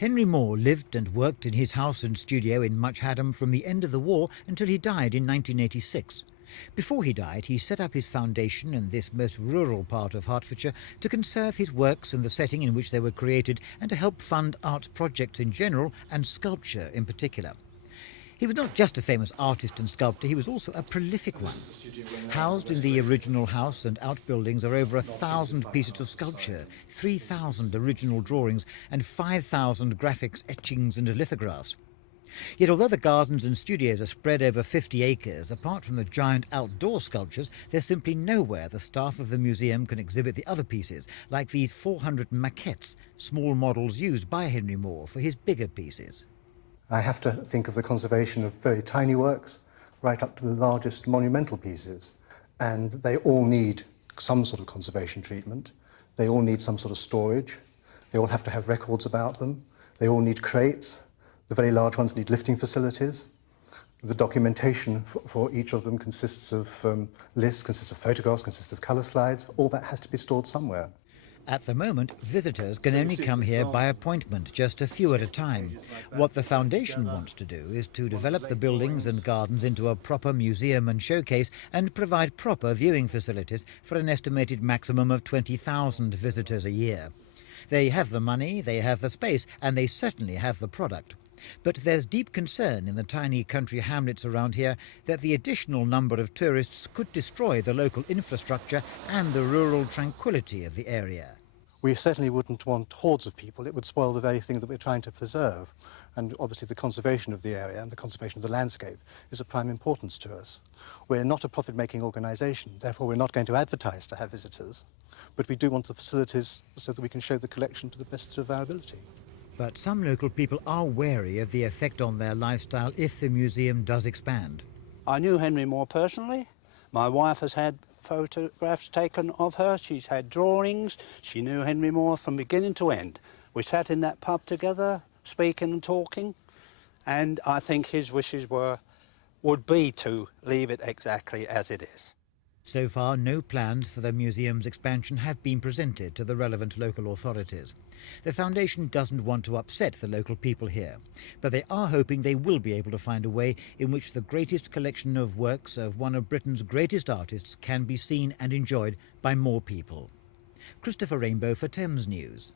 Henry Moore lived and worked in his house and studio in Much Haddam from the end of the war until he died in 1986. Before he died, he set up his foundation in this most rural part of Hertfordshire to conserve his works and the setting in which they were created and to help fund art projects in general and sculpture in particular. He was not just a famous artist and sculptor, he was also a prolific one. Housed in the original house and outbuildings are over 1,000 pieces of sculpture, 3,000 original drawings and 5,000 graphics, etchings and lithographs. Yet although the gardens and studios are spread over 50 acres, apart from the giant outdoor sculptures, there's simply nowhere the staff of the museum can exhibit the other pieces, like these 400 maquettes, small models used by Henry Moore for his bigger pieces. I have to think of the conservation of very tiny works right up to the largest monumental pieces, and they all need some sort of conservation treatment. They all need some sort of storage. They all have to have records about them. They all need crates. The very large ones need lifting facilities. The documentation for each of them consists of lists, consists of photographs, consists of colour slides. All that has to be stored somewhere. At the moment, visitors can only come here by appointment, just a few at a time. What the foundation wants to do is to develop the buildings and gardens into a proper museum and showcase and provide proper viewing facilities for an estimated maximum of 20,000 visitors a year. They have the money, they have the space, and they certainly have the product. But there's deep concern in the tiny country hamlets around here that the additional number of tourists could destroy the local infrastructure and the rural tranquility of the area. We certainly wouldn't want hordes of people. It would spoil the very thing that we're trying to preserve. And obviously the conservation of the area and the conservation of the landscape is of prime importance to us. We're not a profit-making organisation, therefore we're not going to advertise to have visitors. But we do want the facilities so that we can show the collection to the best of our ability. But some local people are wary of the effect on their lifestyle if the museum does expand. I knew Henry Moore personally. My wife has had photographs taken of her. She's had drawings. She knew Henry Moore from beginning to end. We sat in that pub together, speaking and talking, and I think his wishes would be to leave it exactly as it is. So far, no plans for the museum's expansion have been presented to the relevant local authorities. The foundation doesn't want to upset the local people here, but they are hoping they will be able to find a way in which the greatest collection of works of one of Britain's greatest artists can be seen and enjoyed by more people. Christopher Rainbow for Thames News.